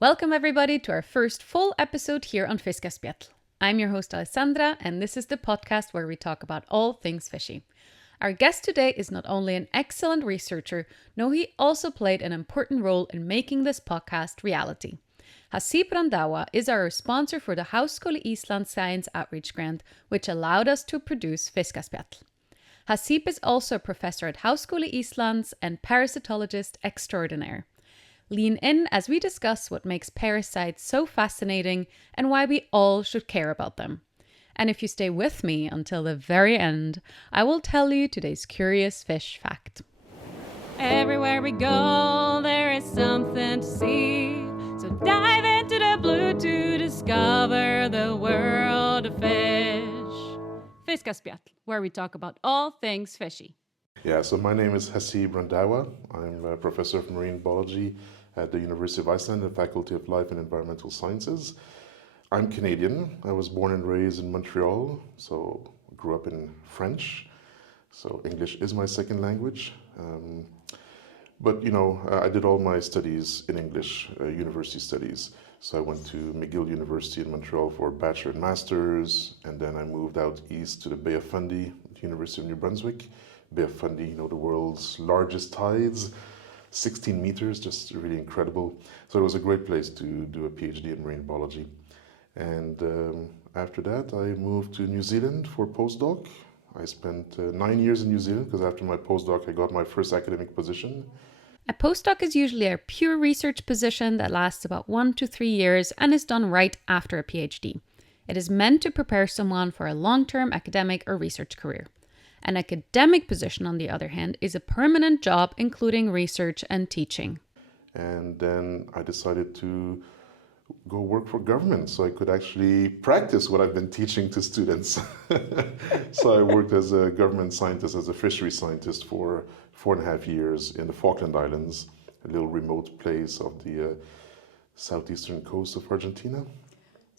Welcome everybody to our first full episode here on Fiskaspjall. I'm your host Alessandra, and this is the podcast where we talk about all things fishy. Our guest today is not only an excellent researcher, no, he also played an important role in making this podcast reality. Haseeb Randhawa is our sponsor for the Háskóli Ísland Science Outreach Grant, which allowed us to produce Fiskaspjall. Haseeb is also a professor at Háskóli Íslands and Parasitologist extraordinaire. Lean in as we discuss what makes parasites so fascinating and why we all should care about them. And if you stay with me until the very end, I will tell you today's curious fish fact. Everywhere we go, there is something to see. So dive into the blue to discover the world of fish. Fiskaspjall, where we talk about all things fishy. Yeah, so my name is Haseeb Randhawa. I'm a professor of marine biology at the University of Iceland and Faculty of Life and Environmental Sciences. I'm Canadian. I was born and raised in Montreal, so grew up in French. So English is my second language. But I did all my studies in English, university studies. So I went to McGill University in Montreal for bachelor and master's, and then I moved out east to the Bay of Fundy, the University of New Brunswick. Bay of Fundy, the world's largest tides, 16 meters, just really incredible. So it was a great place to do a PhD in marine biology. And after that, I moved to New Zealand for postdoc. I spent 9 years in New Zealand because after my postdoc, I got my first academic position. A postdoc is usually a pure research position that lasts about 1 to 3 years and is done right after a PhD. It is meant to prepare someone for a long-term academic or research career. An academic position, on the other hand, is a permanent job including research and teaching. And then I decided to go work for government so I could actually practice what I've been teaching to students. So I worked as a government scientist, as a fishery scientist for 4.5 years in the Falkland Islands, a little remote place of the southeastern coast of Argentina.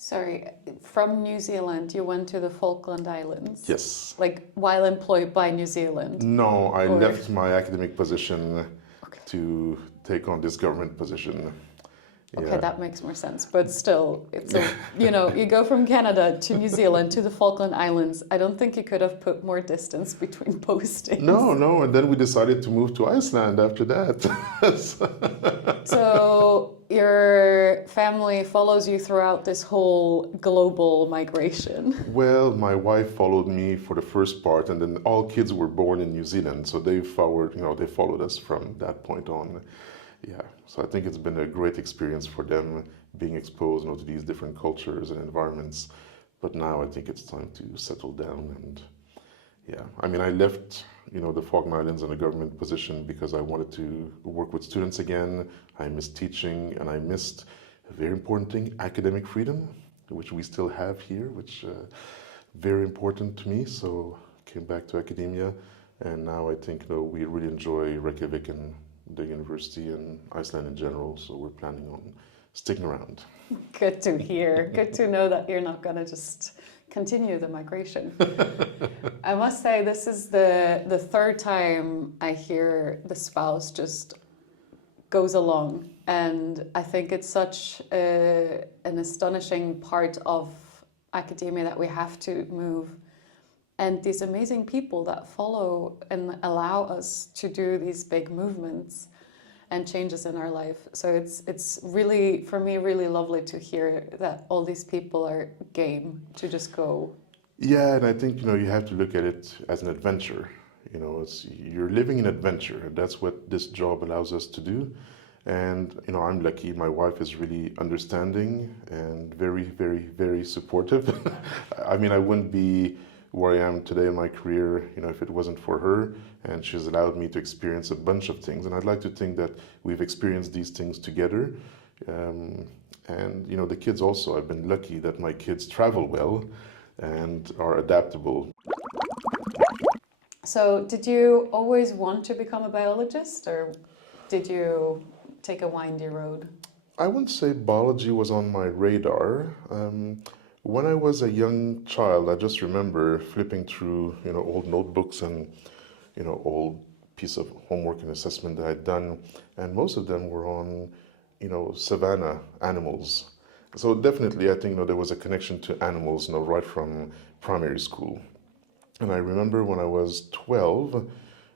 Sorry, from New Zealand, you went to the Falkland Islands? Yes. Like, while employed by New Zealand? No, I left my academic position to take on this government position. Okay, that makes more sense. But still, it's you go from Canada to New Zealand to the Falkland Islands. I don't think you could have put more distance between postings. No, and then we decided to move to Iceland after that. So your family follows you throughout this whole global migration? Well, my wife followed me for the first part, and then all kids were born in New Zealand, so they followed us from that point on. Yeah, so I think it's been a great experience for them being exposed to these different cultures and environments. But now I think it's time to settle down. And yeah, I left the Falkland Islands in a government position because I wanted to work with students again. I missed teaching, and I missed a very important thing, academic freedom, which we still have here, which very important to me. So came back to academia, and now I think we really enjoy Reykjavik and the university and Iceland in general, so we're planning on sticking around. Good to hear. Good to know that you're not going to just continue the migration. I must say, this is the third time I hear the spouse just goes along, and I think it's such an astonishing part of academia that we have to move. And these amazing people that follow and allow us to do these big movements and changes in our life. So it's really, for me, really lovely to hear that all these people are game to just go. Yeah, and I think, you have to look at it as an adventure. You're living an adventure, and that's what this job allows us to do. And, I'm lucky. My wife is really understanding and very, very, very supportive. I wouldn't be where I am today in my career, if it wasn't for her, and she's allowed me to experience a bunch of things. And I'd like to think that we've experienced these things together. And, the kids also, I've been lucky that my kids travel well and are adaptable. So did you always want to become a biologist, or did you take a windy road? I wouldn't say biology was on my radar. When I was a young child, I just remember flipping through, old notebooks and, old piece of homework and assessment that I'd done, and most of them were on savanna animals. So definitely, I think, there was a connection to animals, right from primary school. And I remember when I was 12,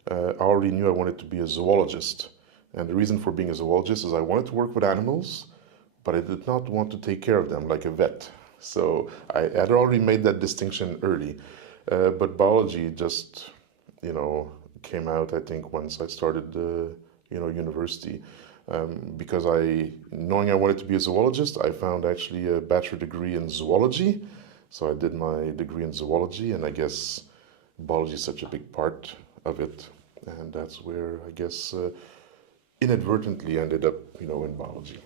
I already knew I wanted to be a zoologist. And the reason for being a zoologist is I wanted to work with animals, but I did not want to take care of them like a vet. So I had already made that distinction early. But biology just, came out, I think, once I started, university. Because knowing I wanted to be a zoologist, I found actually a bachelor degree in zoology. So I did my degree in zoology, and I guess biology is such a big part of it. And that's where I guess inadvertently ended up, in biology.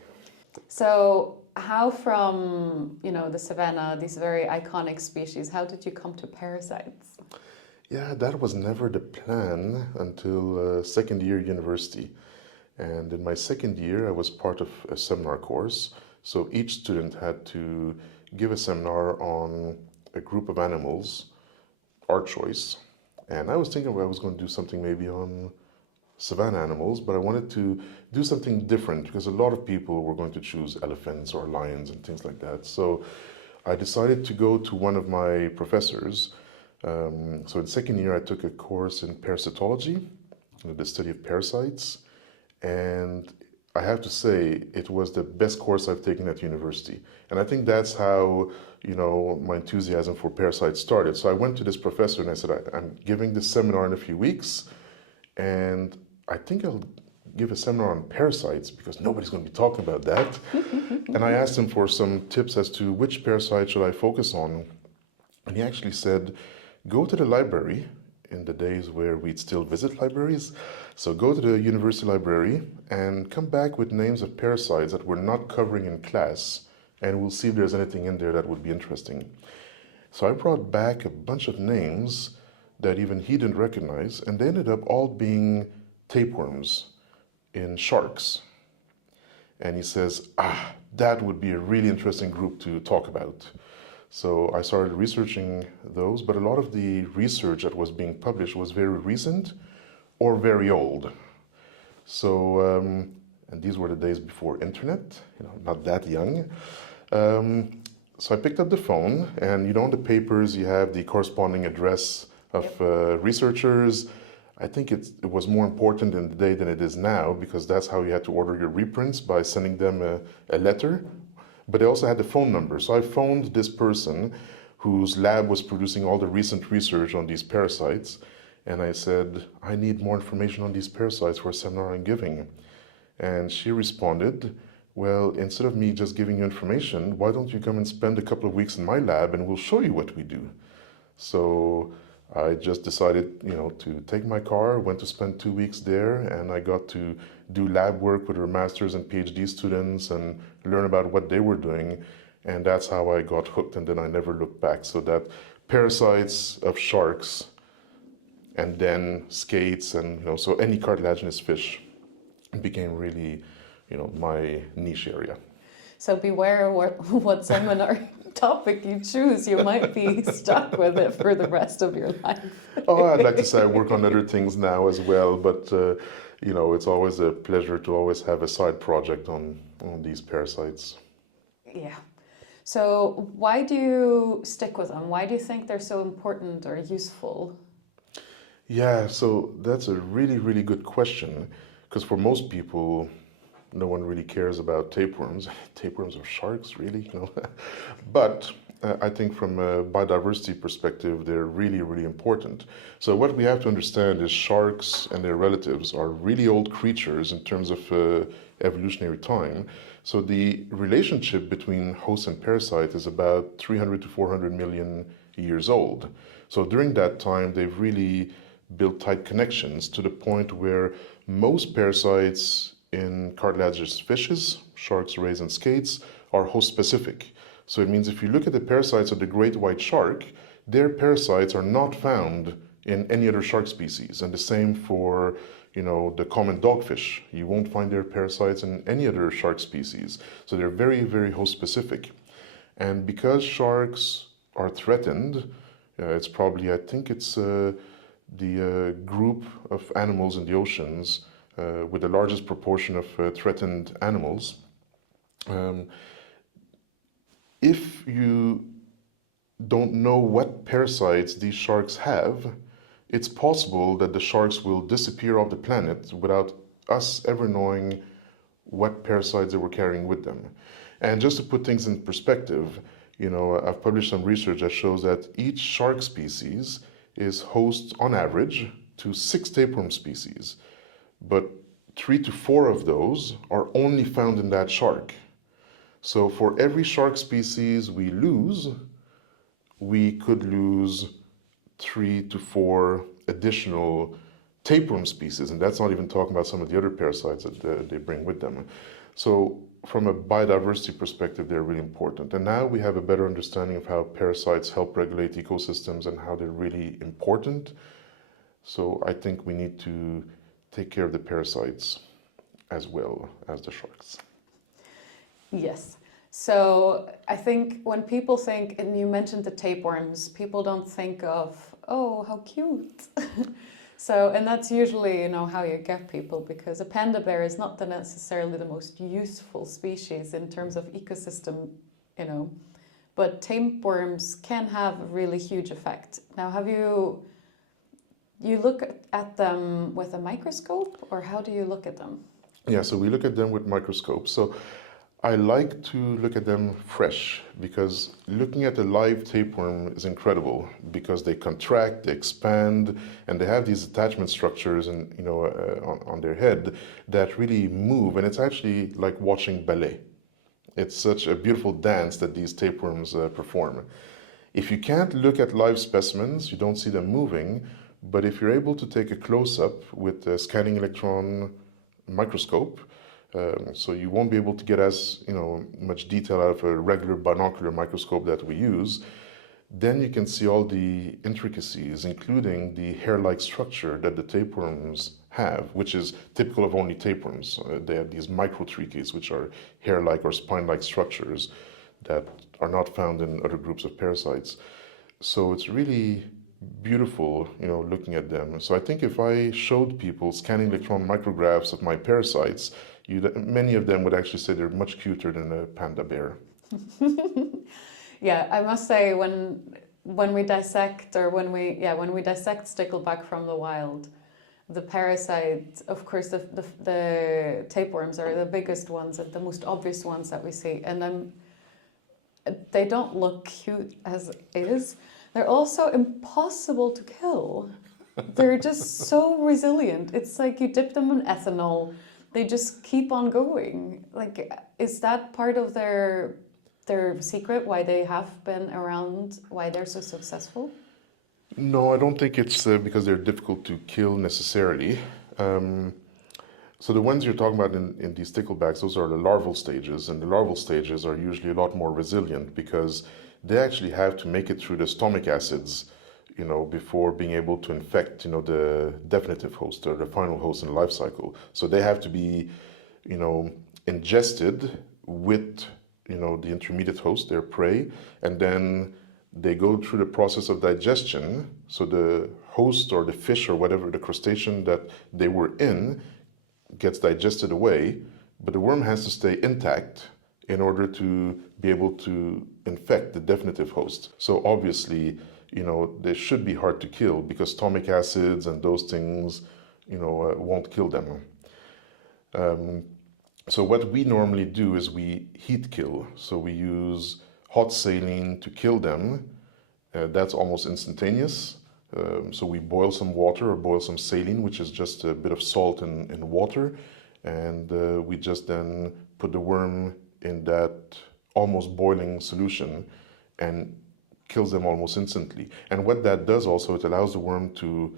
So how from, the savanna, these very iconic species, how did you come to parasites? Yeah, that was never the plan until second year university. And in my second year, I was part of a seminar course. So each student had to give a seminar on a group of animals, our choice. And I was thinking I was going to do something maybe on savanna animals, but I wanted to do something different because a lot of people were going to choose elephants or lions and things like that. So I decided to go to one of my professors. So in second year, I took a course in parasitology, the study of parasites. And I have to say, it was the best course I've taken at university. And I think that's how, my enthusiasm for parasites started. So I went to this professor and I said, I'm giving this seminar in a few weeks. And I think I'll give a seminar on parasites because nobody's going to be talking about that. And I asked him for some tips as to which parasite should I focus on. And he actually said, go to the library in the days where we'd still visit libraries. So go to the university library and come back with names of parasites that we're not covering in class, and we'll see if there's anything in there that would be interesting. So I brought back a bunch of names that even he didn't recognize, and they ended up all being tapeworms in sharks. And he says, that would be a really interesting group to talk about. So I started researching those, but a lot of the research that was being published was very recent or very old. So, and these were the days before internet, not that young. So I picked up the phone, and on the papers you have the corresponding address of researchers. I think it was more important in the day than it is now, because that's how you had to order your reprints, by sending them a letter. But they also had the phone number. So I phoned this person whose lab was producing all the recent research on these parasites. And I said, I need more information on these parasites for a seminar I'm giving. And she responded, well, instead of me just giving you information, why don't you come and spend a couple of weeks in my lab and we'll show you what we do. So I just decided, to take my car, went to spend 2 weeks there, and I got to do lab work with our master's and PhD students and learn about what they were doing. And that's how I got hooked, and then I never looked back. So that parasites of sharks, and then skates, and so any cartilaginous fish became really, my niche area. So beware what seminar topic you choose. You might be stuck with it for the rest of your life. Oh, I'd like to say I work on other things now as well, but it's always a pleasure to always have a side project on these parasites. Yeah. So why do you stick with them? Why do you think they're so important or useful? Yeah, so that's a really, really good question, because for most people, no one really cares about tapeworms. Tapeworms or sharks, really? But I think from a biodiversity perspective, they're really, really important. So what we have to understand is sharks and their relatives are really old creatures in terms of evolutionary time. So the relationship between host and parasite is about 300 to 400 million years old. So during that time, they've really built tight connections to the point where most parasites in cartilaginous fishes, sharks, rays, and skates, are host-specific. So it means if you look at the parasites of the great white shark, their parasites are not found in any other shark species. And the same for, the common dogfish. You won't find their parasites in any other shark species. So they're very, very host-specific. And because sharks are threatened, it's probably, I think it's the group of animals in the oceans with the largest proportion of threatened animals. Um, if you don't know what parasites these sharks have, it's possible that the sharks will disappear off the planet without us ever knowing what parasites they were carrying with them. And just to put things in perspective, I've published some research that shows that each shark species is host, on average, to 6 tapeworm species. But 3 to 4 of those are only found in that shark. So for every shark species we lose, we could lose 3 to 4 additional tapeworm species, and that's not even talking about some of the other parasites that they bring with them. So from a biodiversity perspective, they're really important. And now we have a better understanding of how parasites help regulate ecosystems and how they're really important. So I think we need to take care of the parasites as well as the sharks. Yes. So I think when people think, and you mentioned the tapeworms, people don't think of, oh, how cute. So, and that's usually, how you get people, because a panda bear is not necessarily the most useful species in terms of ecosystem, but tapeworms can have a really huge effect. Now, have you look at them with a microscope, or how do you look at them? Yeah, so we look at them with microscopes. So I like to look at them fresh, because looking at a live tapeworm is incredible, because they contract, they expand, and they have these attachment structures and on their head that really move, and it's actually like watching ballet. It's such a beautiful dance that these tapeworms perform. If you can't look at live specimens, you don't see them moving, but if you're able to take a close-up with a scanning electron microscope, so you won't be able to get as much detail out of a regular binocular microscope that we use, then you can see all the intricacies, including the hair-like structure that the tapeworms have, which is typical of only tapeworms. They have these microtrichees, which are hair-like or spine-like structures that are not found in other groups of parasites. So it's really beautiful, looking at them. So I think if I showed people scanning electron micrographs of my parasites, many of them would actually say they're much cuter than a panda bear. Yeah, I must say when we dissect stickleback from the wild, the parasite, of course, the tapeworms are the biggest ones and the most obvious ones that we see, and they don't look cute as is. They're also impossible to kill. They're just so resilient. It's like you dip them in ethanol, they just keep on going. Like, is that part of their secret, why they have been around, why they're so successful? No, I don't think it's because they're difficult to kill necessarily. So the ones you're talking about in these sticklebacks, those are the larval stages, and the larval stages are usually a lot more resilient because they actually have to make it through the stomach acids, before being able to infect, the definitive host or the final host in the life cycle. So they have to be, ingested with, the intermediate host, their prey, and then they go through the process of digestion. So the host or the fish or whatever, the crustacean that they were in gets digested away, but the worm has to stay intact in order to be able to infect the definitive host. So obviously, they should be hard to kill because stomach acids and those things, won't kill them. So what we normally do is we heat kill. So we use hot saline to kill them. That's almost instantaneous. So we boil some water or boil some saline, which is just a bit of salt in water. And we just then put the worm in that almost boiling solution and kills them almost instantly. And what that does also, it allows the worm to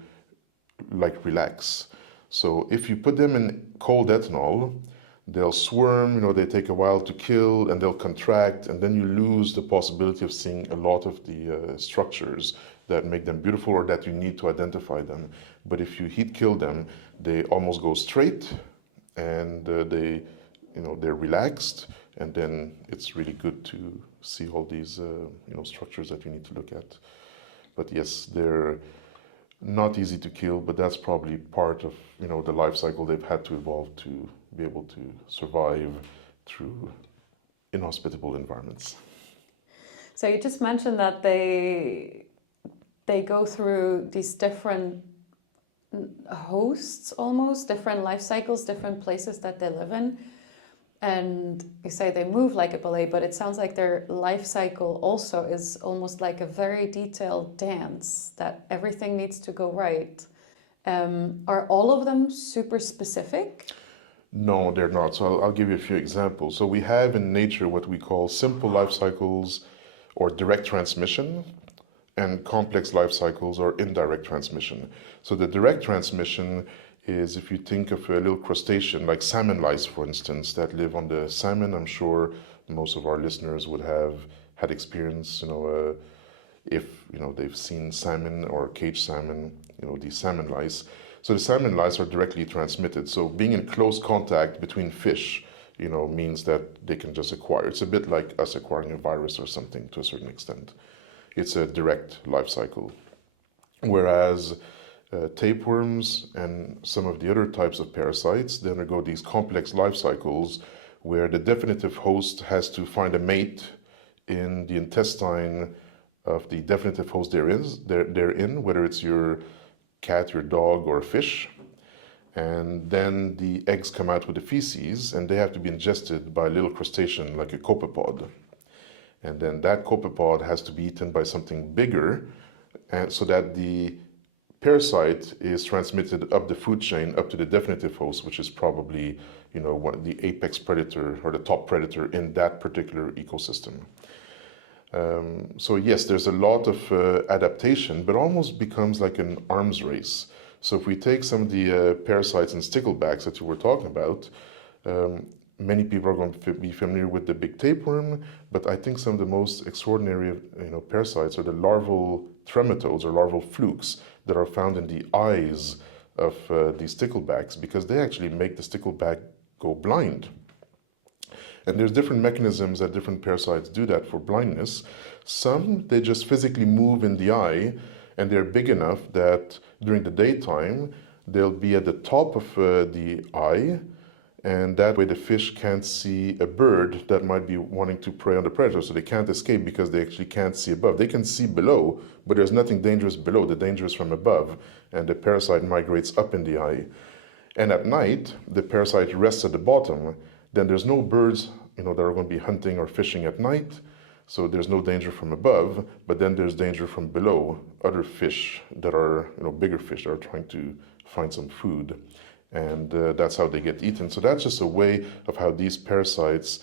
relax. So if you put them in cold ethanol, they'll swarm, they take a while to kill and they'll contract, and then you lose the possibility of seeing a lot of the structures that make them beautiful or that you need to identify them. But if you heat kill them, they almost go straight and they're relaxed, and then it's really good to see all these structures that you need to look at. But yes, they're not easy to kill, but that's probably part of the life cycle they've had to evolve to be able to survive through inhospitable environments. So you just mentioned that they go through these different hosts, almost different life cycles, different places that they live in. And you say they move like a ballet, but it sounds like their life cycle also is almost like a very detailed dance, that everything needs to go right. Are all of them super specific? No, they're not. So I'll give you a few examples. So we have in nature what we call simple life cycles or direct transmission, and complex life cycles or indirect transmission. So the direct transmission is, if you think of a little crustacean like salmon lice, for instance, that live on the salmon. I'm sure most of our listeners would have had experience, if they've seen salmon or cage salmon, these salmon lice. So the salmon lice are directly transmitted. So being in close contact between fish, means that they can just acquire. It's a bit like us acquiring a virus or something to a certain extent. It's a direct life cycle. Whereas tapeworms and some of the other types of parasites, they undergo these complex life cycles where the definitive host has to find a mate in the intestine of the definitive host they're in, whether it's your cat, your dog, or a fish. And then the eggs come out with the feces, and they have to be ingested by a little crustacean like a copepod. And then that copepod has to be eaten by something bigger, and so that the parasite is transmitted up the food chain up to the definitive host, which is probably the apex predator or the top predator in that particular ecosystem. So yes, there's a lot of adaptation, but almost becomes like an arms race. So if we take some of the parasites and sticklebacks that you were talking about, many people are going to be familiar with the big tapeworm, but I think some of the most extraordinary parasites are the larval trematodes or larval flukes that are found in the eyes of these sticklebacks, because they actually make the stickleback go blind. And there's different mechanisms that different parasites do that for blindness. Some, they just physically move in the eye, and they're big enough that during the daytime, they'll be at the top of the eye, and that way the fish can't see a bird that might be wanting to prey on the predator, so they can't escape because they actually can't see above. They can see below, but there's nothing dangerous below. The danger is from above, and the parasite migrates up in the eye. And at night, the parasite rests at the bottom. Then there's no birds that are going to be hunting or fishing at night, so there's no danger from above, but then there's danger from below, other fish that are, bigger fish that are trying to find some food. And that's how they get eaten. So that's just a way of how these parasites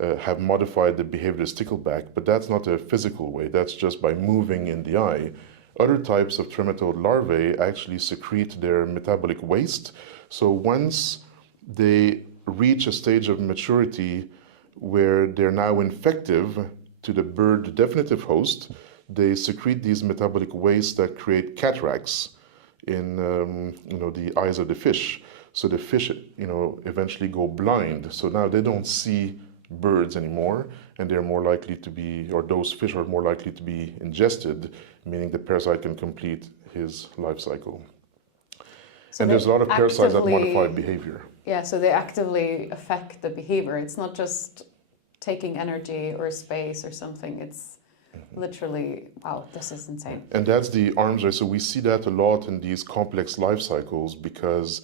have modified the behavior of the stickleback, but that's not a physical way, that's just by moving in the eye. Other types of trematode larvae actually secrete their metabolic waste. So once they reach a stage of maturity where they're now infective to the bird definitive host, they secrete these metabolic wastes that create cataracts in the eyes of the fish. So the fish eventually go blind. So now they don't see birds anymore, and they're more likely to be, or those fish are more likely to be ingested, meaning the parasite can complete his life cycle. So and there's a lot of parasites that modify behavior. Yeah, so they actively affect the behavior. It's not just taking energy or space or something. It's literally, wow, this is insane. And that's the arms race. So we see that a lot in these complex life cycles, because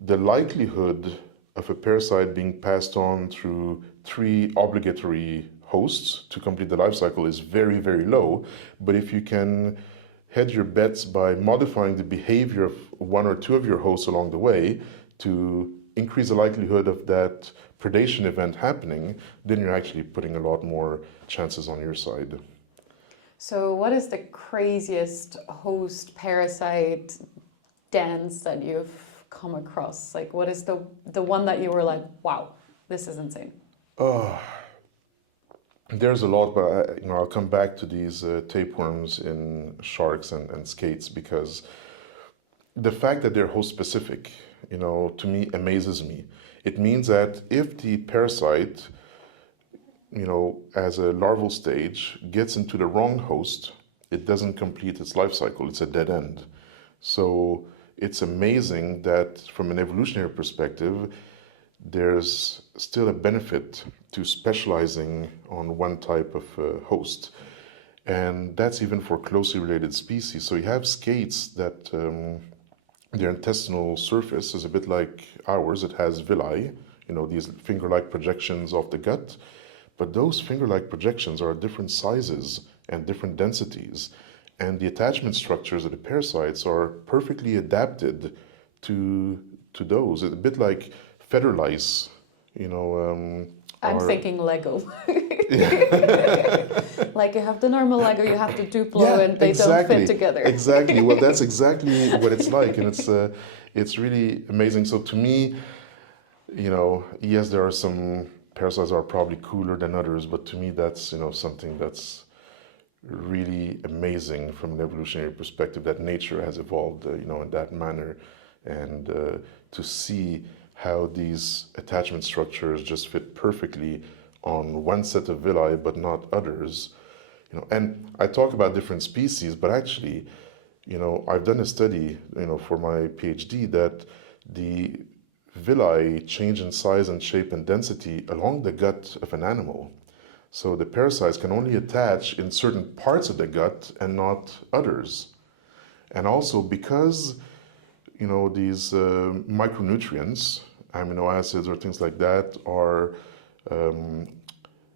the likelihood of a parasite being passed on through 3 obligatory hosts to complete the life cycle is very, very low. But if you can hedge your bets by modifying the behavior of 1 or 2 of your hosts along the way to increase the likelihood of that predation event happening, then you're actually putting a lot more chances on your side. So what is the craziest host parasite dance that you've come across? Like, what is the one that you were like, wow, this is insane? There's a lot, but I'll come back to these tapeworms in sharks and skates, because the fact that they're host specific, to me amazes me. It means that if the parasite, as a larval stage, gets into the wrong host, it doesn't complete its life cycle. It's a dead end. So it's amazing that from an evolutionary perspective, there's still a benefit to specializing on one type of host. And that's even for closely related species. So you have skates that their intestinal surface is a bit like ours. It has villi, these finger-like projections of the gut. But those finger-like projections are different sizes and different densities. And the attachment structures of the parasites are perfectly adapted to those. It's a bit like feather lice, I'm thinking Lego. Like you have the normal Lego, you have the Duplo, and they don't fit together. Exactly. Well, that's exactly what it's like, and it's really amazing. So to me, yes, there are some parasites that are probably cooler than others, but to me, that's something that's really amazing from an evolutionary perspective, that nature has evolved, in that manner, and to see how these attachment structures just fit perfectly on one set of villi but not others. And I talk about different species, but actually, I've done a study, for my PhD, that the villi change in size and shape and density along the gut of an animal. So the parasites can only attach in certain parts of the gut and not others. And also because these micronutrients, amino acids or things like that, are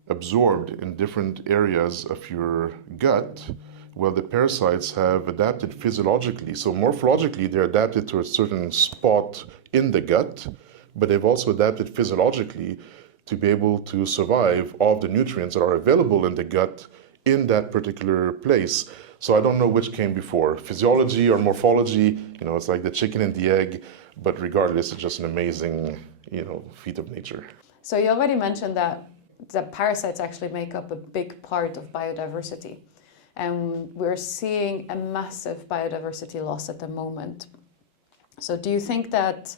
absorbed in different areas of your gut, well, the parasites have adapted physiologically. So morphologically, they're adapted to a certain spot in the gut, but they've also adapted physiologically to be able to survive all of the nutrients that are available in the gut in that particular place. So I don't know which came before, physiology or morphology. It's like the chicken and the egg, but regardless, it's just an amazing, feat of nature. So you already mentioned that the parasites actually make up a big part of biodiversity. And we're seeing a massive biodiversity loss at the moment. So do you think that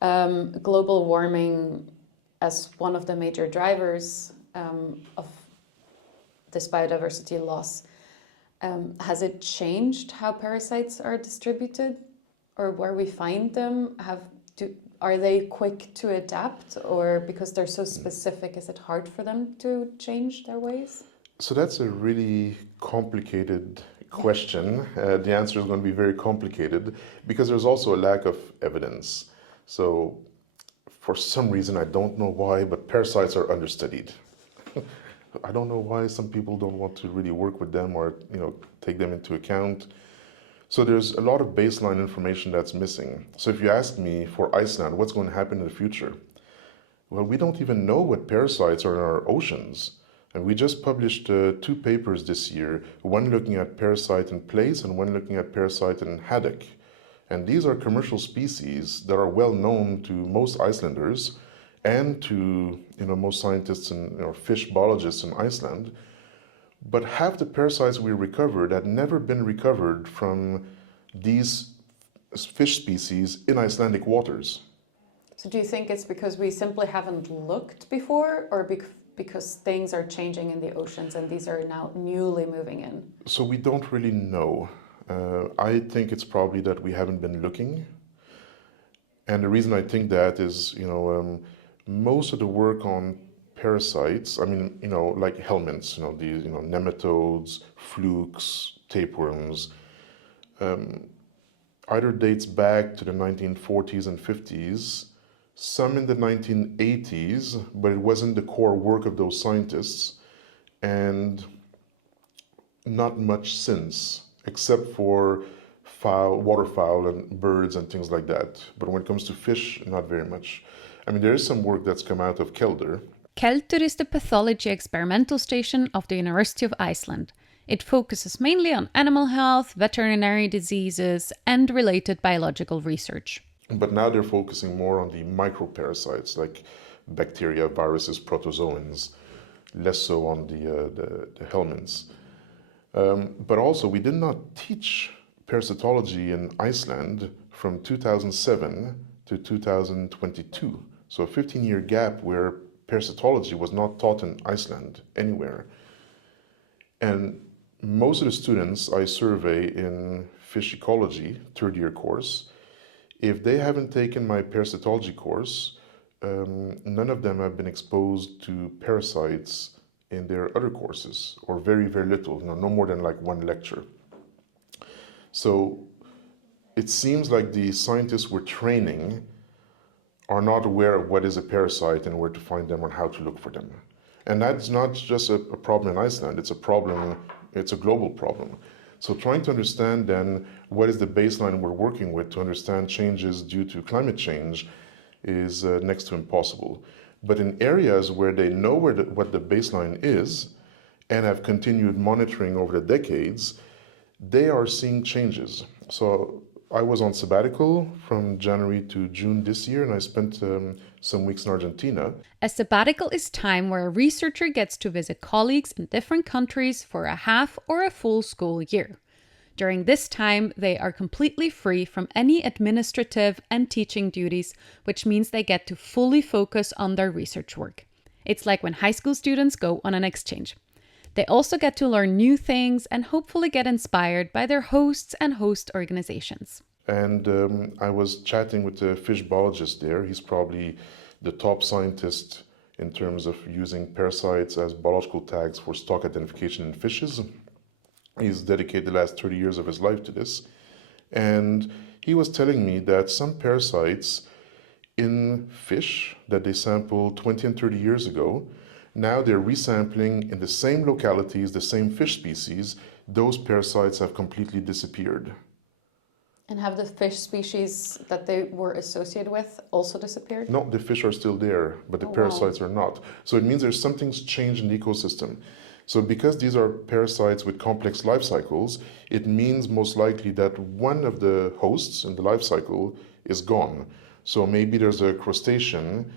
global warming, as one of the major drivers of this biodiversity loss, has it changed how parasites are distributed or where we find them? Are they quick to adapt, or because they're so specific, is it hard for them to change their ways? So that's a really complicated question. The answer is going to be very complicated because there's also a lack of evidence. So for some reason, I don't know why, but parasites are understudied. I don't know why some people don't want to really work with them or take them into account. So there's a lot of baseline information that's missing. So if you ask me for Iceland, what's going to happen in the future? Well, we don't even know what parasites are in our oceans. And we just published 2 papers this year, one looking at parasite in plaice and one looking at parasite in haddock. And these are commercial species that are well known to most Icelanders and to most scientists and fish biologists in Iceland. But half the parasites we recovered had never been recovered from these fish species in Icelandic waters. So do you think it's because we simply haven't looked before, or because things are changing in the oceans and these are now newly moving in? So we don't really know. I think it's probably that we haven't been looking. And the reason I think that is, most of the work on parasites, like helminths, these, nematodes, flukes, tapeworms, either dates back to the 1940s and 50s, some in the 1980s, but it wasn't the core work of those scientists, and not much since, except for waterfowl and birds and things like that. But when it comes to fish, not very much. There is some work that's come out of Kelder. Kelder is the pathology experimental station of the University of Iceland. It focuses mainly on animal health, veterinary diseases, and related biological research. But now they're focusing more on the microparasites like bacteria, viruses, protozoans, less so on the helminths. But also, we did not teach parasitology in Iceland from 2007 to 2022. So a 15-year gap where parasitology was not taught in Iceland anywhere. And most of the students I survey in fish ecology, 3rd year course, if they haven't taken my parasitology course, none of them have been exposed to parasites in their other courses, or very, very little, no more than like one lecture. So it seems like the scientists we're training are not aware of what is a parasite and where to find them or how to look for them. And that's not just a problem in Iceland, it's a global problem. So trying to understand then what is the baseline we're working with to understand changes due to climate change is next to impossible. But in areas where they know what the baseline is and have continued monitoring over the decades, they are seeing changes. So I was on sabbatical from January to June this year, and I spent some weeks in Argentina. A sabbatical is time where a researcher gets to visit colleagues in different countries for a half or a full school year. During this time, they are completely free from any administrative and teaching duties, which means they get to fully focus on their research work. It's like when high school students go on an exchange. They also get to learn new things and hopefully get inspired by their hosts and host organizations. And I was chatting with a fish biologist there. He's probably the top scientist in terms of using parasites as biological tags for stock identification in fishes. He's dedicated the last 30 years of his life to this. And he was telling me that some parasites in fish that they sampled 20 and 30 years ago, now they're resampling in the same localities, the same fish species, those parasites have completely disappeared. And have the fish species that they were associated with also disappeared? No, the fish are still there, but the parasites are not. So it means there's something's changed in the ecosystem. So because these are parasites with complex life cycles, it means most likely that one of the hosts in the life cycle is gone. So maybe there's a crustacean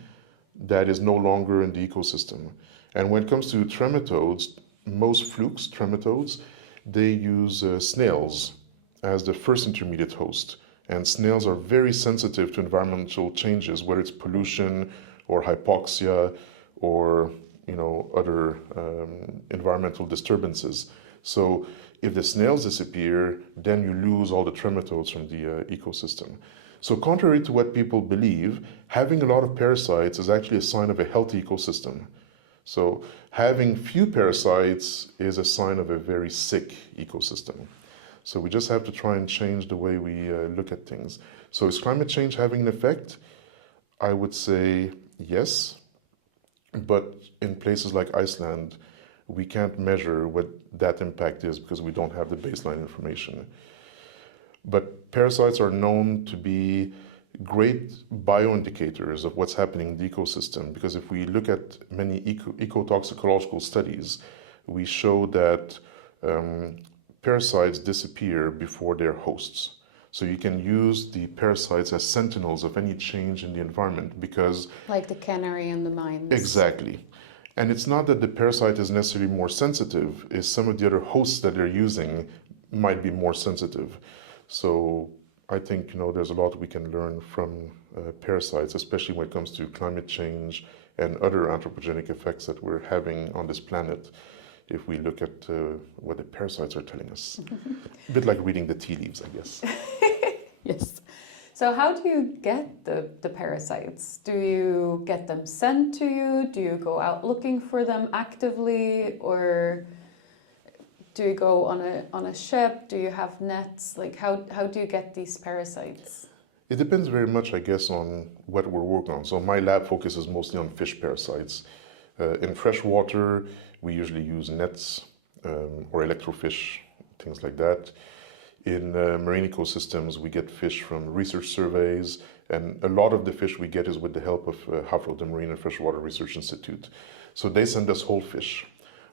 that is no longer in the ecosystem. And when it comes to trematodes, most flukes, trematodes, they use snails as the first intermediate host. And snails are very sensitive to environmental changes, whether it's pollution or hypoxia or other environmental disturbances. So if the snails disappear, then you lose all the trematodes from the ecosystem. So contrary to what people believe, having a lot of parasites is actually a sign of a healthy ecosystem. So having few parasites is a sign of a very sick ecosystem. So we just have to try and change the way we look at things. So is climate change having an effect? I would say yes, but in places like Iceland, we can't measure what that impact is because we don't have the baseline information. But parasites are known to be great bioindicators of what's happening in the ecosystem, because if we look at many ecotoxicological studies, we show that parasites disappear before their hosts. So you can use the parasites as sentinels of any change in the environment because... Like the canary in the mines. Exactly. And it's not that the parasite is necessarily more sensitive, it's some of the other hosts that they're using might be more sensitive. So I think, there's a lot we can learn from parasites, especially when it comes to climate change and other anthropogenic effects that we're having on this planet. If we look at what the parasites are telling us. A bit like reading the tea leaves, I guess. Yes. So how do you get the parasites? Do you get them sent to you? Do you go out looking for them actively? Or do you go on a ship? Do you have nets? Like how do you get these parasites? It depends very much, I guess, on what we're working on. So my lab focuses mostly on fish parasites. In freshwater, we usually use nets or electrofish, things like that. In marine ecosystems, we get fish from research surveys, and a lot of the fish we get is with the help of HAFRO, the Marine and Freshwater Research Institute. So they send us whole fish.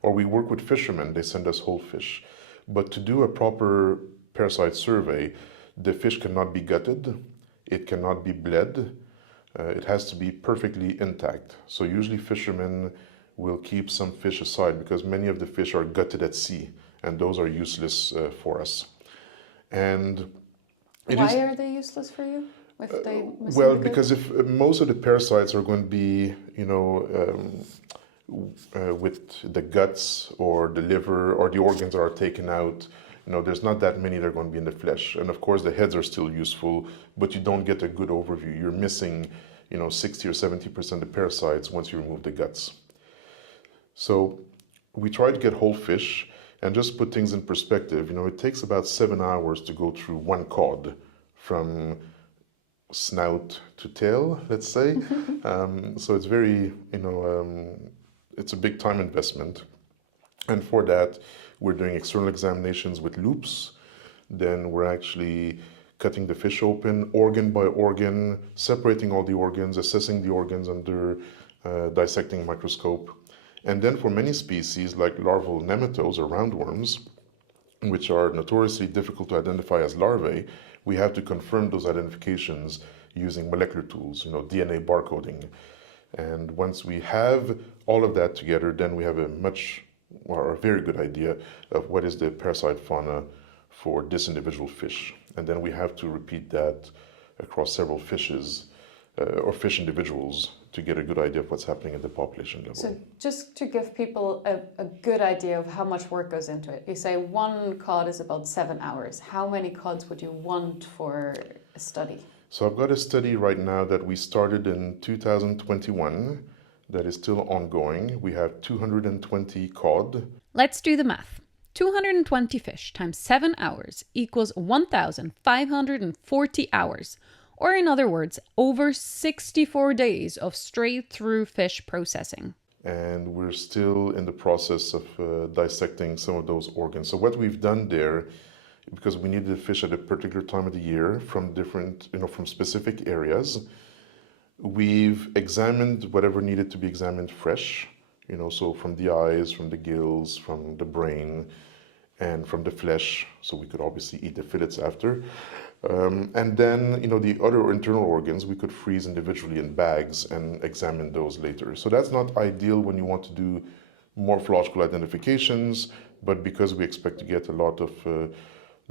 Or we work with fishermen, they send us whole fish. But to do a proper parasite survey, the fish cannot be gutted, it cannot be bled, it has to be perfectly intact. So usually fishermen will keep some fish aside because many of the fish are gutted at sea, and those are useless for us. And why are they useless for you? If they well, because if most of the parasites are going to be, with the guts or the liver or the organs that are taken out, there's not that many that are going to be in the flesh. And of course, the heads are still useful, but you don't get a good overview. You're missing, 60 or 70% of parasites once you remove the guts. So we try to get whole fish, and just put things in perspective, it takes about 7 hours to go through one cod from snout to tail, let's say. So it's very, it's a big time investment. And for that, we're doing external examinations with loupes. Then we're actually cutting the fish open, organ by organ, separating all the organs, assessing the organs under dissecting microscope. And then for many species like larval nematodes or roundworms, which are notoriously difficult to identify as larvae, we have to confirm those identifications using molecular tools, DNA barcoding. And once we have all of that together, then we have a very good idea of what is the parasite fauna for this individual fish. And then we have to repeat that across several fishes or fish individuals to get a good idea of what's happening at the population level. So just to give people a good idea of how much work goes into it, you say one cod is about 7 hours. How many cods would you want for a study? So I've got a study right now that we started in 2021 that is still ongoing. We have 220 cod. Let's do the math. 220 fish times 7 hours equals 1,540 hours. Or in other words, over 64 days of straight-through fish processing. And we're still in the process of dissecting some of those organs. So what we've done there, because we needed the fish at a particular time of the year from different, from specific areas, we've examined whatever needed to be examined fresh, so from the eyes, from the gills, from the brain, and from the flesh, so we could obviously eat the fillets after. And then, the other internal organs we could freeze individually in bags and examine those later. So that's not ideal when you want to do morphological identifications, but because we expect to get a lot of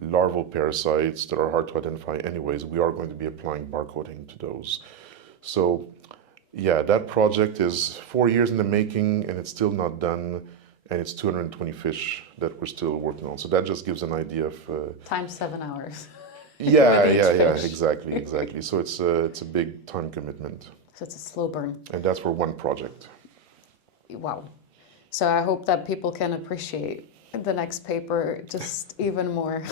larval parasites that are hard to identify anyways, we are going to be applying barcoding to those. So yeah, that project is 4 years in the making and it's still not done. And it's 220 fish that we're still working on. So that just gives an idea of... Times 7 hours. Yeah, exactly. So it's a big time commitment. So it's a slow burn. And that's for one project. Wow. So I hope that people can appreciate the next paper just even more.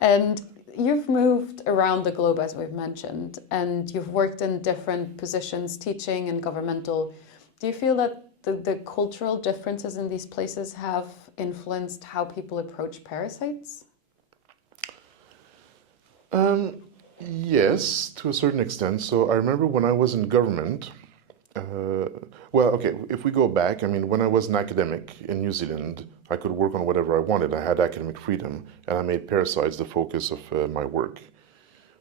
And you've moved around the globe, as we've mentioned, and you've worked in different positions, teaching and governmental. Do you feel that the cultural differences in these places have influenced how people approach parasites? Yes, to a certain extent. So I remember when I was in government, if we go back, when I was an academic in New Zealand, I could work on whatever I wanted. I had academic freedom, and I made parasites the focus of my work.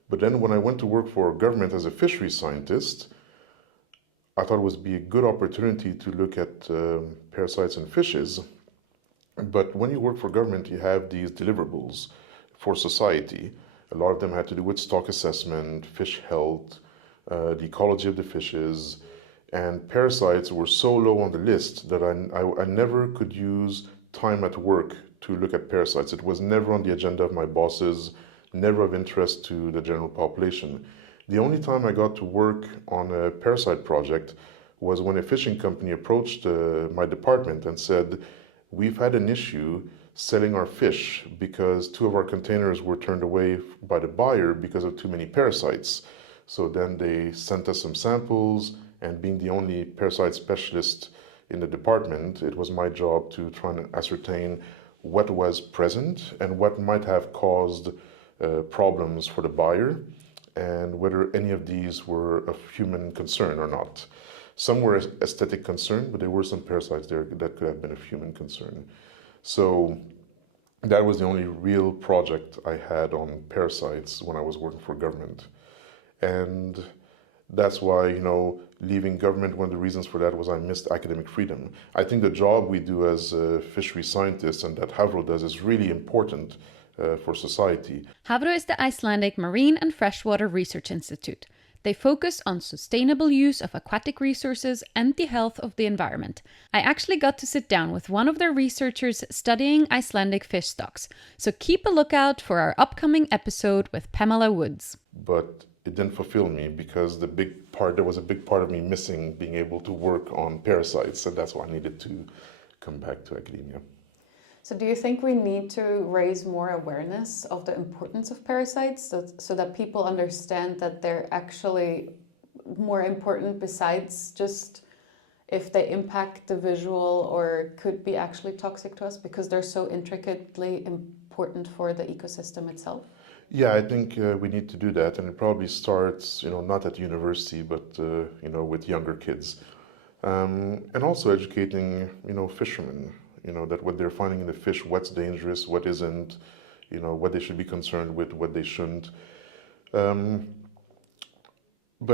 But then when I went to work for government as a fisheries scientist, I thought it would be a good opportunity to look at parasites in fishes. But when you work for government, you have these deliverables for society. A lot of them had to do with stock assessment, fish health, the ecology of the fishes, and parasites were so low on the list that I never could use time at work to look at parasites. It was never on the agenda of my bosses, never of interest to the general population. The only time I got to work on a parasite project was when a fishing company approached my department and said, we've had an issue selling our fish because 2 of our containers were turned away by the buyer because of too many parasites. So then they sent us some samples, and being the only parasite specialist in the department, it was my job to try and ascertain what was present and what might have caused problems for the buyer, and whether any of these were of human concern or not. Some were aesthetic concern, but there were some parasites there that could have been of human concern. So that was the only real project I had on parasites when I was working for government. And that's why, leaving government, one of the reasons for that was I missed academic freedom. I think the job we do as fishery scientists and that Havro does is really important for society. Havro is the Icelandic Marine and Freshwater Research Institute. They focus on sustainable use of aquatic resources and the health of the environment. I actually got to sit down with one of their researchers studying Icelandic fish stocks, so keep a lookout for our upcoming episode with Pamela Woods. But it didn't fulfill me because there was a big part of me missing being able to work on parasites, and that's why I needed to come back to academia. So do you think we need to raise more awareness of the importance of parasites so that people understand that they're actually more important besides just if they impact the visual or could be actually toxic to us because they're so intricately important for the ecosystem itself? Yeah, I think we need to do that, and it probably starts, not at university, but with younger kids, and also educating, fishermen, that what they're finding in the fish, what's dangerous, what isn't, what they should be concerned with, what they shouldn't. But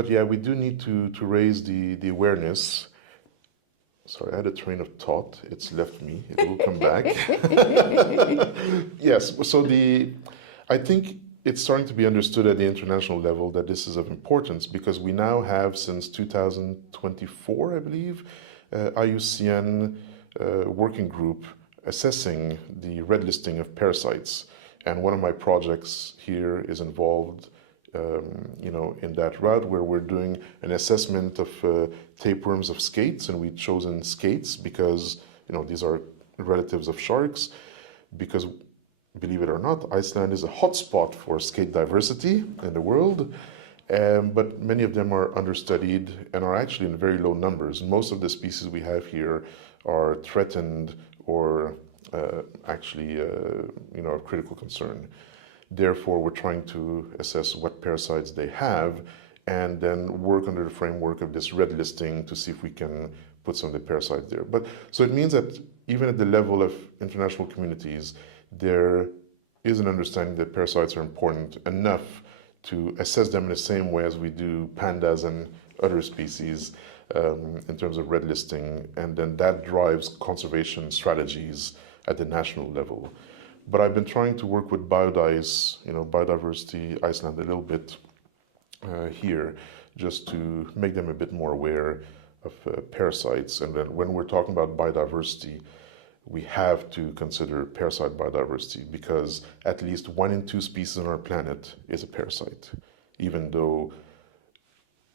yeah, we do need to raise the awareness. Sorry, I had a train of thought. It's left me. It will come back. Yes, so I think it's starting to be understood at the international level that this is of importance because we now have, since 2024, I believe, IUCN working group assessing the red listing of parasites. And one of my projects here is involved in that route where we're doing an assessment of tapeworms of skates, and we've chosen skates because these are relatives of sharks, because believe it or not, Iceland is a hotspot for skate diversity in the world, but many of them are understudied and are actually in very low numbers. Most of the species we have here are threatened or actually of critical concern. Therefore, we're trying to assess what parasites they have and then work under the framework of this red listing to see if we can put some of the parasites there. But so it means that even at the level of international communities, there is an understanding that parasites are important enough to assess them in the same way as we do pandas and other species in terms of red listing, and then that drives conservation strategies at the national level. But I've been trying to work with Biodiversity Iceland a little bit here, just to make them a bit more aware of parasites. And then when we're talking about biodiversity, we have to consider parasite biodiversity because at least 1 in 2 species on our planet is a parasite, even though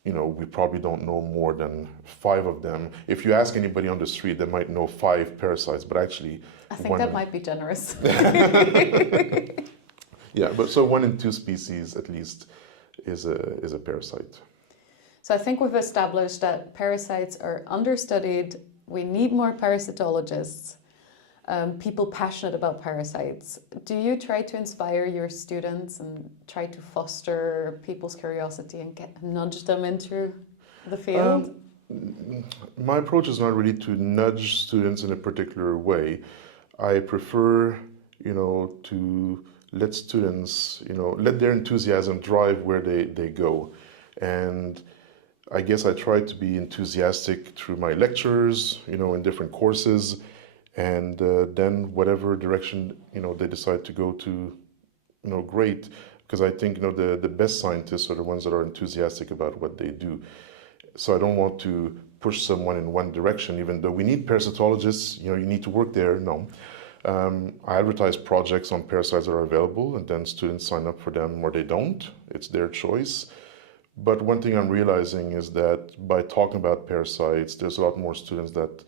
we probably don't know more than 5 of them. If you ask anybody on the street, they might know 5 parasites, but actually I think that might be generous. Yeah, but so 1 in 2 species at least is a parasite. So I think we've established that parasites are understudied. We need more parasitologists, people passionate about parasites. Do you try to inspire your students and try to foster people's curiosity and nudge them into the field? My approach is not really to nudge students in a particular way. I prefer, to let students, let their enthusiasm drive where they go. And I guess I try to be enthusiastic through my lectures, in different courses, and then whatever direction, they decide to go to, great. Because I think, the best scientists are the ones that are enthusiastic about what they do. So I don't want to push someone in one direction, even though we need parasitologists, you need to work there. No. I advertise projects on parasites that are available, and then students sign up for them or they don't. It's their choice. But one thing I'm realizing is that by talking about parasites, there's a lot more students that,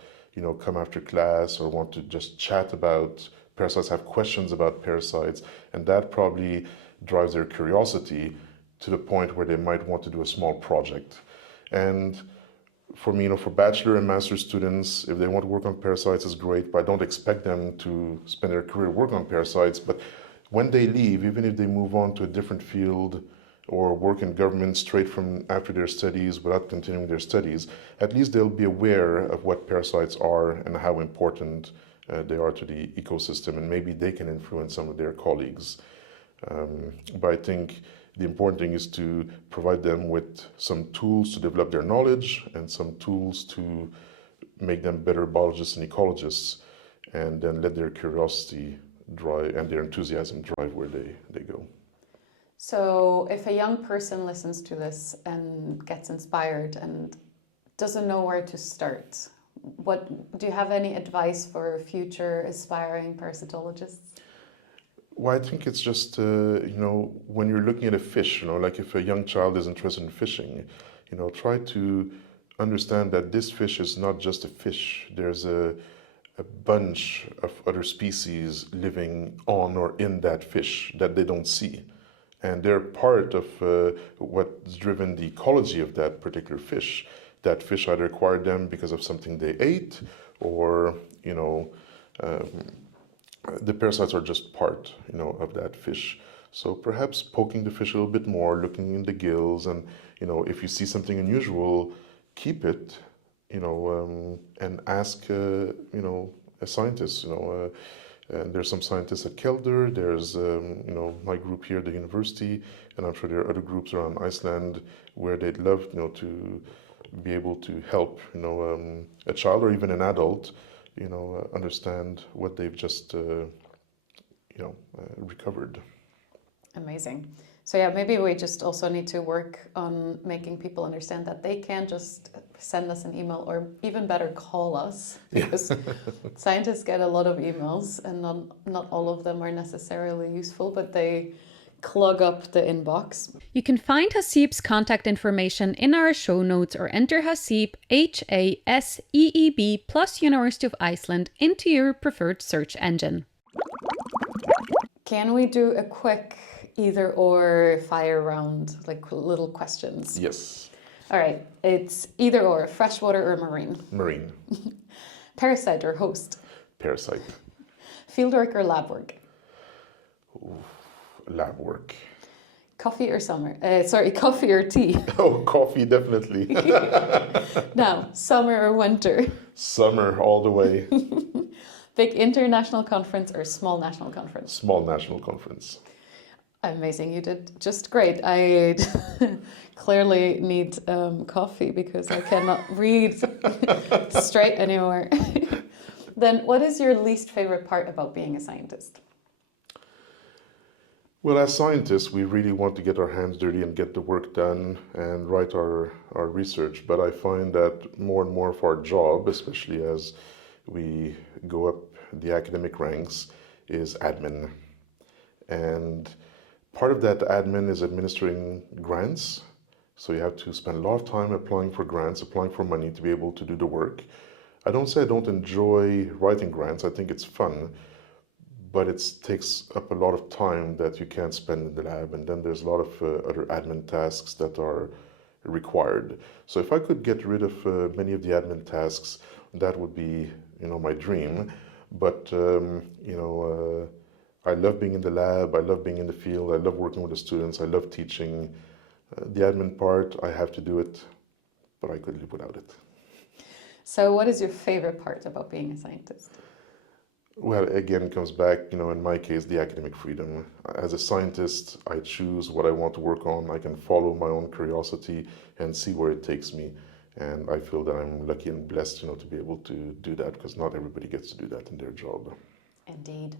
come after class or want to just chat about parasites, have questions about parasites, and that probably drives their curiosity to the point where they might want to do a small project. And for me, for bachelor and master students, if they want to work on parasites, it's great, but I don't expect them to spend their career working on parasites. But when they leave, even if they move on to a different field or work in government straight from after their studies without continuing their studies, at least they'll be aware of what parasites are and how important they are to the ecosystem, and maybe they can influence some of their colleagues. But I think the important thing is to provide them with some tools to develop their knowledge and some tools to make them better biologists and ecologists, and then let their curiosity drive and their enthusiasm drive where they go. So if a young person listens to this and gets inspired and doesn't know where to start, what do you have any advice for future aspiring parasitologists? Well, I think it's just, when you're looking at a fish, like if a young child is interested in fishing, try to understand that this fish is not just a fish. There's a bunch of other species living on or in that fish that they don't see. And they're part of what's driven the ecology of that particular fish. That fish either acquired them because of something they ate, or, um, the parasites are just part, of that fish. So perhaps poking the fish a little bit more, looking in the gills, and, if you see something unusual, keep it, and ask, a scientist, and there's some scientists at Kelder, there's, my group here at the university, and I'm sure there are other groups around Iceland where they'd love, to be able to help, a child or even an adult, understand what they've just, recovered. Amazing. So yeah, maybe we just also need to work on making people understand that they can just send us an email, or even better, call us, because scientists get a lot of emails, and not all of them are necessarily useful, but they clog up the inbox. You can find Haseeb's contact information in our show notes, or enter Haseeb, HASEEB plus University of Iceland into your preferred search engine. Can we do a quick either or fire round, like little questions? Yes. All right, it's either or, freshwater or marine? Marine. Parasite or host? Parasite. Fieldwork or lab work? Lab work. Coffee or coffee or tea? Oh, coffee, definitely. Now, summer or winter? Summer all the way. Big international conference or small national conference? Small national conference. Amazing, you did just great. I clearly need coffee because I cannot read straight anymore. Then what is your least favorite part about being a scientist? Well, as scientists, we really want to get our hands dirty and get the work done and write our research. But I find that more and more of our job, especially as we go up the academic ranks, is admin. And part of that admin is administering grants. So you have to spend a lot of time applying for grants, applying for money to be able to do the work. I don't say I don't enjoy writing grants. I think it's fun, but it takes up a lot of time that you can't spend in the lab. And then there's a lot of other admin tasks that are required. So if I could get rid of many of the admin tasks, that would be, my dream. But, I love being in the lab, I love being in the field, I love working with the students, I love teaching. The admin part, I have to do it, but I could live without it. So what is your favorite part about being a scientist? Well, again, it comes back, in my case, the academic freedom. As a scientist, I choose what I want to work on. I can follow my own curiosity and see where it takes me. And I feel that I'm lucky and blessed, to be able to do that, because not everybody gets to do that in their job. Indeed.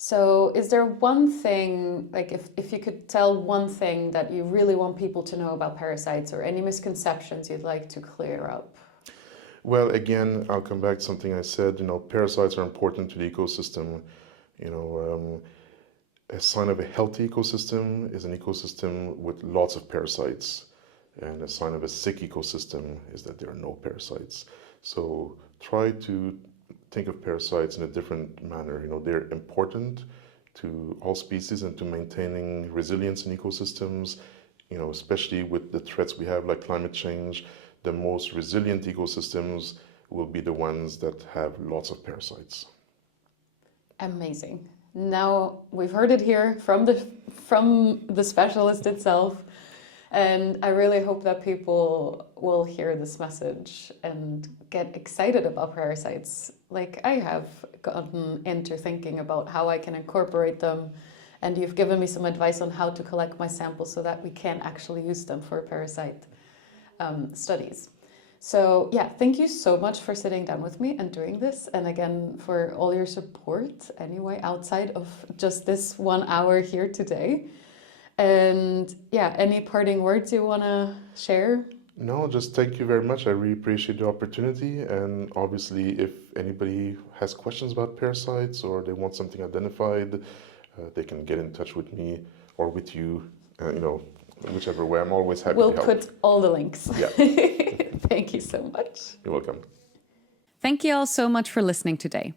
So is there one thing, like if you could tell one thing that you really want people to know about parasites, or any misconceptions you'd like to clear up? Well, again, I'll come back to something I said, parasites are important to the ecosystem. A sign of a healthy ecosystem is an ecosystem with lots of parasites. And a sign of a sick ecosystem is that there are no parasites. So try to think of parasites in a different manner. They're important to all species and to maintaining resilience in ecosystems, especially with the threats we have like climate change. The most resilient ecosystems will be the ones that have lots of parasites. Amazing. Now we've heard it here from the specialist itself, and I really hope that people will hear this message and get excited about parasites, like I have gotten into thinking about how I can incorporate them. And you've given me some advice on how to collect my samples so that we can actually use them for parasite studies. So yeah, thank you so much for sitting down with me and doing this. And again, for all your support anyway, outside of just this 1 hour here today. And yeah, any parting words you want to share? No, just thank you very much. I really appreciate the opportunity. And obviously, if anybody has questions about parasites or they want something identified, they can get in touch with me or with you, whichever way. I'm always happy We'll to help. put all the links. Yeah. Thank you so much. You're welcome. Thank you all so much for listening today.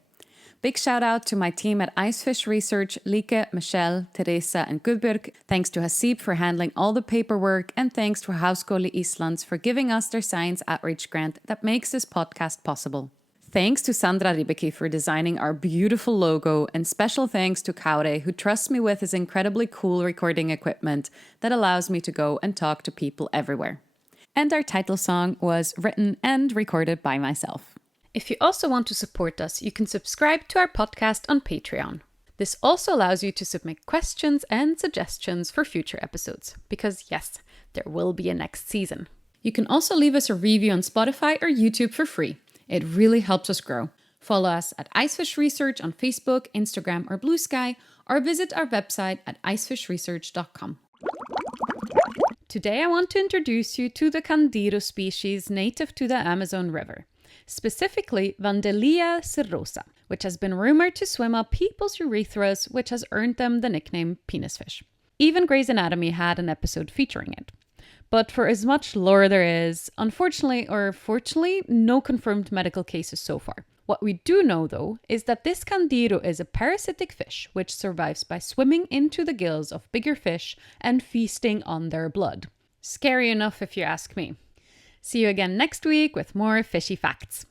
Big shout out to my team at Icefish Research, Lieke, Michelle, Teresa and Gudbjörg. Thanks to Haseeb for handling all the paperwork, and thanks to Háskóli Íslands for giving us their science outreach grant that makes this podcast possible. Thanks to Sandra Ribicki for designing our beautiful logo, and special thanks to Kaure, who trusts me with his incredibly cool recording equipment that allows me to go and talk to people everywhere. And our title song was written and recorded by myself. If you also want to support us, you can subscribe to our podcast on Patreon. This also allows you to submit questions and suggestions for future episodes, because yes, there will be a next season. You can also leave us a review on Spotify or YouTube for free. It really helps us grow. Follow us at Icefish Research on Facebook, Instagram or Blue Sky, or visit our website at icefishresearch.com. Today I want to introduce you to the Candiro species native to the Amazon River. Specifically Vandelia cirrhosa, which has been rumored to swim up people's urethras, which has earned them the nickname penis fish. Even Grey's Anatomy had an episode featuring it. But for as much lore there is, unfortunately or fortunately, no confirmed medical cases so far. What we do know though is that this Candiro is a parasitic fish which survives by swimming into the gills of bigger fish and feasting on their blood. Scary enough if you ask me. See you again next week with more fishy facts.